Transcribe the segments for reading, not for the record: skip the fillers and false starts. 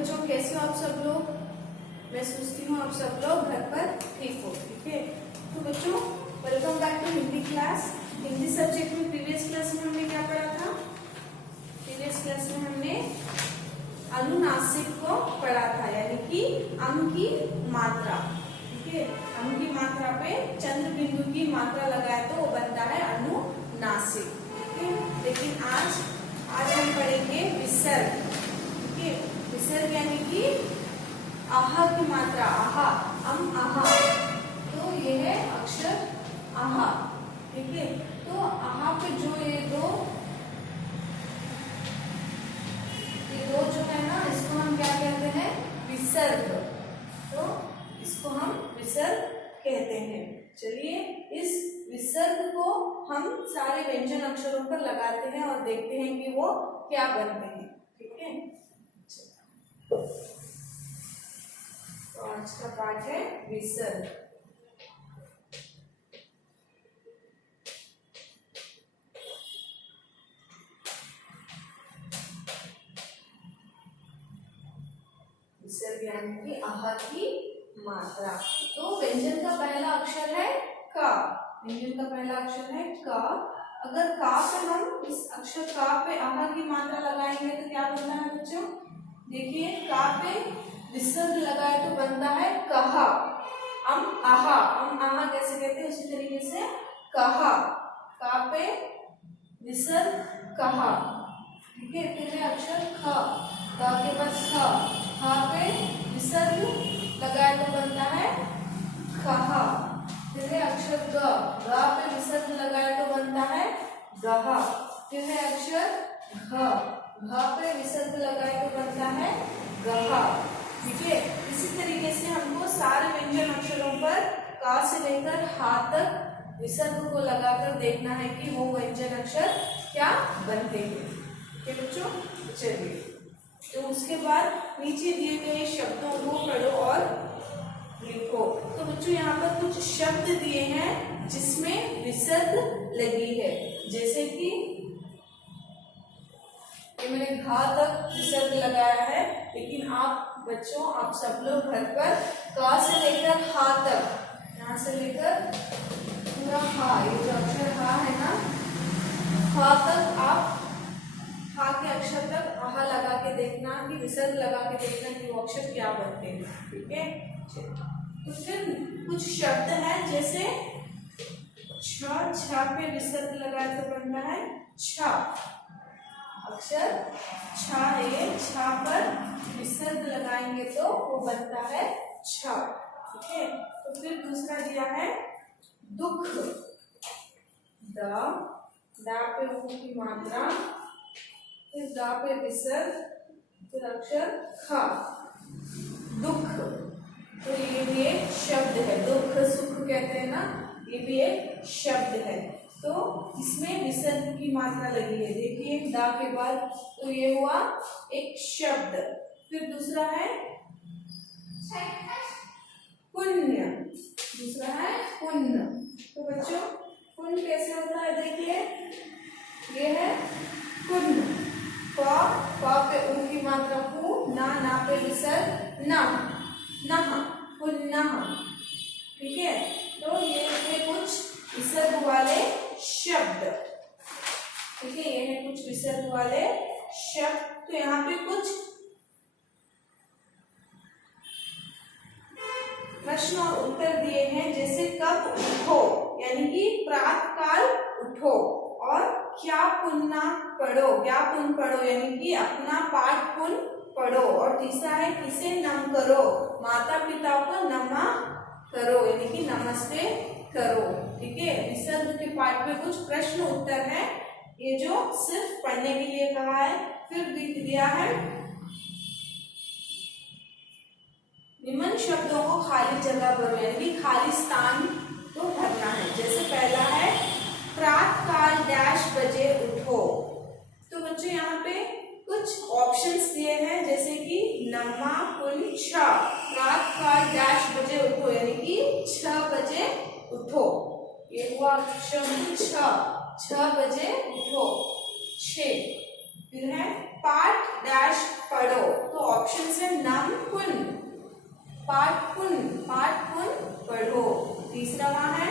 बच्चों, कैसे हो आप सब लोग? मैं सोचती हूँ आप सब लोग घर पर ठीक हो। ठीक है, तो बच्चों welcome back to Hindi class. Hindi subject में प्रीवियस क्लास में हमने क्या पढ़ा था? प्रीवियस क्लास में हमने अनुनासिक को पढ़ा था, यानी कि अम की मात्रा। ठीक है, अम की मात्रा पे चंद्र बिंदु की मात्रा लगाए तो वो बनता है अनुनासिक। ठीक है, लेकिन आज हम पढ़ेंगे विसर्ग। ठीक है, विसर्ग यानी कि आहा की मात्रा, आहा, अम आहा, तो ये है अक्षर आहा। ठीक है, तो आहा पे जो ये दो जो है ना, इसको हम क्या कहते हैं? विसर्ग। तो इसको हम विसर्ग कहते हैं। चलिए, इस विसर्ग को हम सारे व्यंजन अक्षरों पर लगाते हैं और देखते हैं कि वो क्या बनते हैं। ठीक है, तो आज का पाठ है विसर्ग। विसर्ग यानी कि आहा की मात्रा। तो व्यंजन का पहला अक्षर है का। व्यंजन का पहला अक्षर है का। अगर का पे हम इस अक्षर का पे आहा की मात्रा लगाएंगे तो क्या बनता है बच्चों? देखिए, का पे विसर्ग लगाए तो बनता है कहा। अम आहा कैसे कहते हैं? उसी तरीके से कहा। का पे विसर्ग कहा। ठीक है, फिर है अक्षर ख। का के बाद ख। खा पे विसर्ग लगाए तो बनता है खहा। फिर है अक्षर ग। गा पे विसर्ग लगाए तो बनता है गहा। फिर है अक्षर घ। घ पे विसर्ग लगाए तो बनता है गहा। ठीक है, इसी तरीके से हमको सारे व्यंजन अक्षरों पर का से लेकर हा तक विसर्ग को लगाकर देखना है कि वो व्यंजन अक्षर क्या बनते हैं। ठीक है बच्चों, चलिए, तो उसके बाद नीचे दिए गए शब्दों को पढ़ो और लिखो। तो बच्चों, यहाँ पर कुछ शब्द दिए हैं जिसमें विसर्ग लगी है, जैसे कि ये मैंने घा तक विसर्ग लगाया है, लेकिन आप बच्चों, आप सब लोग घर पर का से लेकर हा तक, यहाँ से लेकर पूरा हा, ये जो अक्षर हा है ना, हा तक आप हा के अक्षर तक आहा लगा के देखना, कि विसर्ग लगा के देखना कि वो अक्षर क्या बनते हैं। ठीक है, तो फिर कुछ शब्द है, जैसे छ पे विसर्ग लगाए तो बनता है छा। अक्षर छा है, छा पर विसर्ग लगाएंगे तो वो बनता है छा। ठीक है, तो फिर दूसरा दिया है दुख। दा पे ऊ की मात्रा, फिर दा पे विसर्ग, फिर अक्षर खा, दुख। तो ये भी एक शब्द है, दुख सुख कहते हैं ना, ये भी एक शब्द है। तो इसमें विसर्ग की मात्रा लगी है, देखिए दा के बाद, तो ये हुआ एक शब्द। फिर दूसरा है पुण्य। दूसरा है पुण्य। तो बच्चों, पुण्य कैसे होता है? देखिए, ये है पुण्य। प पे ऊ की मात्रा पू, ना पे विसर्ग ना, नह, पुन्नह। ठीक है, तो ये थे कुछ विसर्ग वाले शब्द। ठीक है, ये है कुछ विसर्ग वाले शब्द। तो यहाँ पे कुछ प्रश्न और उत्तर दिए हैं, जैसे कब उठो, यानी कि प्रातः काल उठो, और क्या पुन्ना पढ़ो, क्या पुण्य पढ़ो, यानी कि अपना पाठ पुण्य पढ़ो। और तीसरा है किसे नम करो, माता पिता को नमा करो, यानी कि नमस्ते करो। ठीक है, विसर्ग के पाठ में कुछ प्रश्न उत्तर है, ये जो सिर्फ पढ़ने के लिए कहा है। फिर दिया है निम्न शब्दों को खाली जगह भरो, यानी कि खाली स्थान तो भरना है। जैसे पहला है प्रातः काल डैश बजे उठो। तो बच्चों, यहाँ पे कुछ ऑप्शंस दिए हैं, जैसे कि नमा पुन छ, प्रातः काल डैश बजे उठो, यानी कि 6 बजे उठो। ये हुआ शब्द 6 बजे उठो। 6 फिर है पाठ डैश पढ़ो, तो ऑप्शन है नम पुन, पाठ पुन पढ़ो। तीसरा वहां है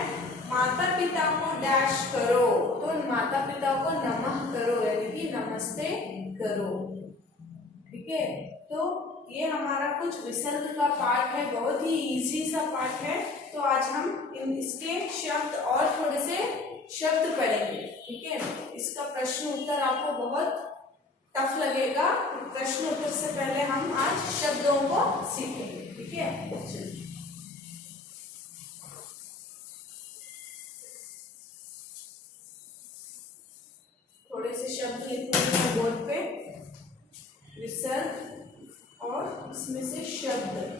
माता पिता को डैश करो, तो माता पिता को नमः करो यानी कि नमस्ते करो। ठीक है, तो ये हमारा कुछ विसर्ग का पाठ है, बहुत ही इजी सा पाठ है। तो आज हम इसके शब्द और थोड़े से शब्द पढ़ेंगे। ठीक है, इसका प्रश्न उत्तर आपको बहुत टफ लगेगा। प्रश्न उत्तर से पहले हम आज शब्दों को सीखेंगे। ठीक है, चलिए थोड़े से शब्द लिखूंगा बोर्ड पे, विसर्ग और इसमें से शब्द।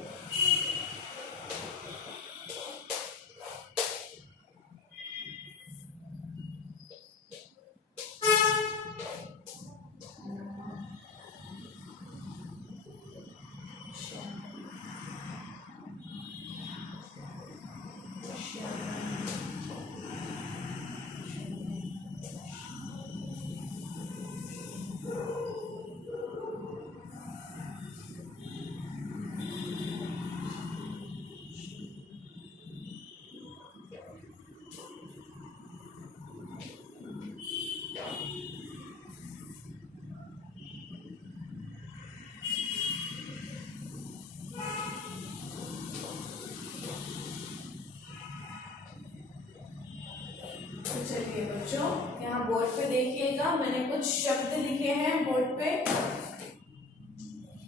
चलिए बच्चों, यहाँ बोर्ड पे देखिएगा, मैंने कुछ शब्द लिखे हैं बोर्ड पे।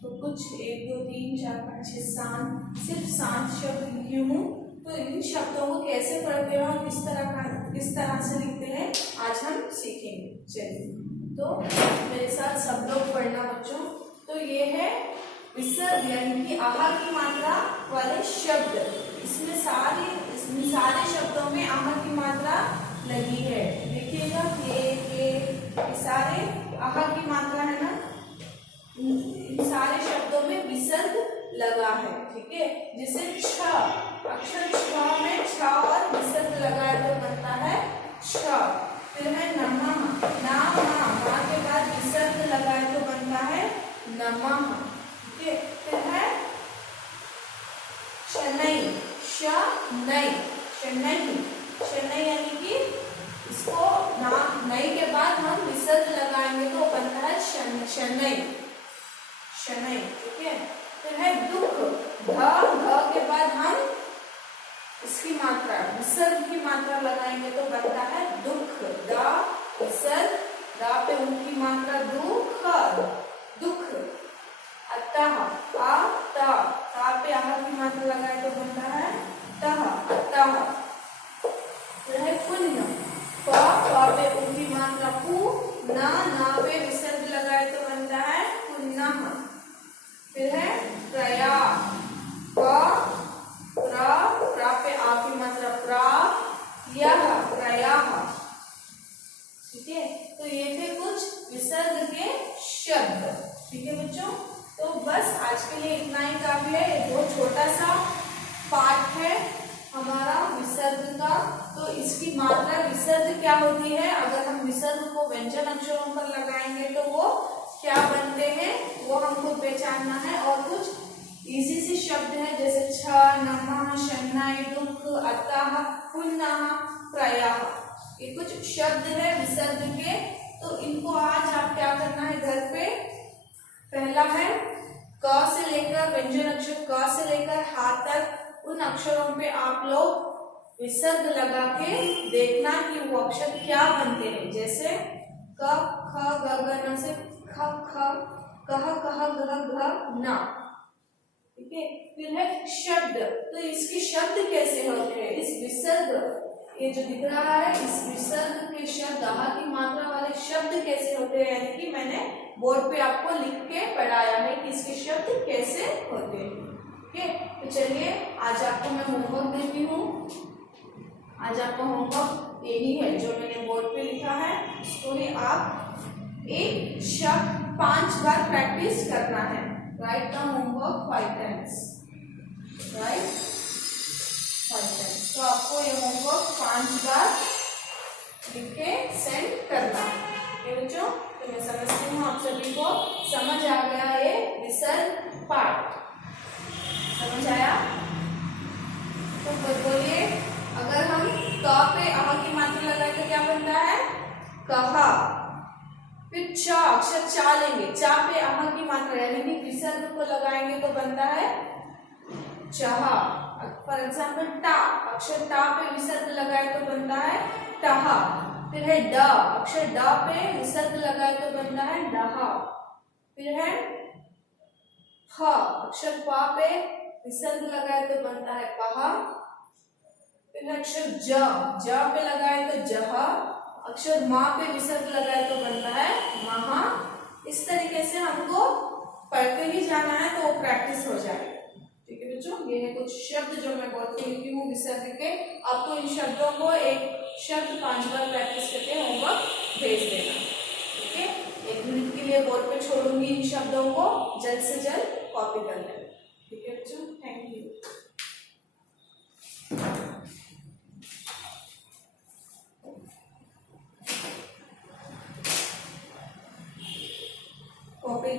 तो कुछ 1 2 3 4 5 6 7 सिर्फ 7 शब्द लिखी हूँ। तो इन शब्दों को कैसे पढ़ते हैं और किस तरह से लिखते हैं आज हम सीखेंगे। चलिए, तो मेरे साथ सब लोग पढ़ना बच्चों। तो ये है विसर्ग यानी कि आहा की मात्रा वाले शब्द। इसमें सारे शब्दों में आहा की मात्रा लगी है। देखिएगा ये सारे आहा की मात्रा है ना, इन सारे शब्दों में विसर्ग लगा है। ठीक है, जैसे छ, अक्षर छ में छ और विसर्ग लगा है तो बनता है छ। फिर है नमः, मा के बाद विसर्ग लगा है तो बनता है नमः। ठीक है, फिर है शनै, शनै यानी कि इसको नई के बाद हम विसर्ग लगाएंगे तो बनता है शनै। ठीक है, फिर है दुख, ध के बाद हम इसकी मात्रा विसर्ग की मात्रा लगाएंगे तो बनता है दुख। दा विसर्ग, दा पे उनकी मात्रा दुख। अतः, ता पे आहा की मात्रा लगाए तो बनता है अतः। फिर है पुण्य, पा पे उनकी मात्रा पू, ना पे विसर्ग लगाए तो बनता है पुनः। फिर है प्रया, प्रा पे आ की मात्रा प्रा, प्रयाः। ठीक है, तो ये थे कुछ विसर्ग के शब्द। ठीक है बच्चों, तो बस आज के लिए इतना ही काफी है। बहुत छोटा सा पाठ है हमारा विसर्ग का। तो इसकी मात्रा विसर्ग क्या होती है, अगर हम विसर्ग को व्यंजन अक्षरों पर लगाएंगे तो वो क्या बनते हैं वो हमको पहचानना है। और कुछ इजी से शब्द है जैसे छ, नमः, शनै, दुख, अतः, पुनः, प्रयाः। ये कुछ शब्द है विसर्ग के। तो इनको आज आप क्या करना है घर पे, पहला है क से लेकर व्यंजन अक्षर क से लेकर हा तक उन अक्षरों पे आप लोग विसर्ग लगा के देखना कि वो अक्षर क्या बनते हैं। जैसे क, ख, ग, ग, न से ख, कह, कह, घ, घ, न। ठीक है, फिर है शब्द। तो इसके शब्द कैसे होते हैं, इस विसर्ग, ये जो दिख रहा है इस विसर्ग के शब्द, आहा की मात्रा वाले शब्द कैसे होते हैं, यानी कि मैंने बोर्ड पे आपको लिख के पढ़ाया है कि इसके शब्द कैसे होते हैं। ठीक है, तो चलिए आज आपको मैं होमवर्क देती हूँ। आज आपका होमवर्क यही है जो मैंने बोर्ड पे लिखा है, इसको ही आप एक शब्द 5 बार प्रैक्टिस करना है। Right the homework 5 times, right 5 times। तो आपको ये होमवर्क 5 बार लिख के सेंड करना है। है बच्चों? तो मैं समझती हूँ आप सभी को समझ आ गया ये विसर्ग पाठ, समझ आया? तो बोलिए, अगर हम क पे अ की मात्रा लगाए तो क्या बनता है? कहा। फिर च, अक्षर चा लेंगे, चा पे अ की मात्रा यानी कि विसर्ग को लगाएंगे तो बनता है चहा। फॉर एग्जाम्पल टा, अक्षर टा पे विसर्ग लगाए तो बनता है टहा। फिर है ड, अक्षर ड पे विसर्ग लगाए तो बनता है डहा। फिर है फ, अक्षर फ पे विसर्ग लगाए तो बनता है पहा। फिर है अक्षर ज, ज पे लगाए तो जहा। अक्षर मा पे विसर्ग लगाए तो बनता है महा। इस तरीके से हमको पढ़ते ही जाना है तो वो प्रैक्टिस हो जाएगी। ठीक है बच्चों, ये है कुछ शब्द जो मैं बोलती लिखी हूँ विसर्ग के। आपको इन शब्दों को एक शब्द 5 बार प्रैक्टिस करके होमवर्क भेज देना। ठीक है, 1 मिनट के लिए बोर्ड पे छोड़ूंगी, इन शब्दों को जल्द से जल्द कॉपी कर लेना। ठीक है बच्चों, थैंक यू। कॉपी